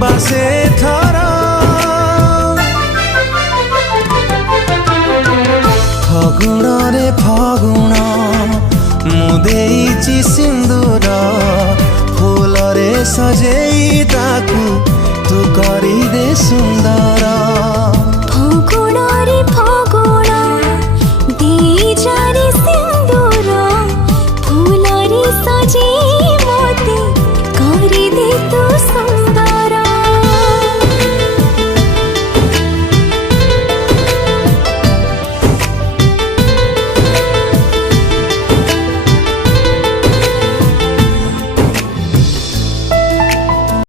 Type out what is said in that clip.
ବାସେ ଥର ଫଗୁଣରେ ଫଗୁଣ ମୁଁ ଦେଇଛି ସିନ୍ଦୁର ଫୁଲରେ ସଜେଇ ତାକୁ ତୁ କରିଦେ ସୁନ୍ଦର।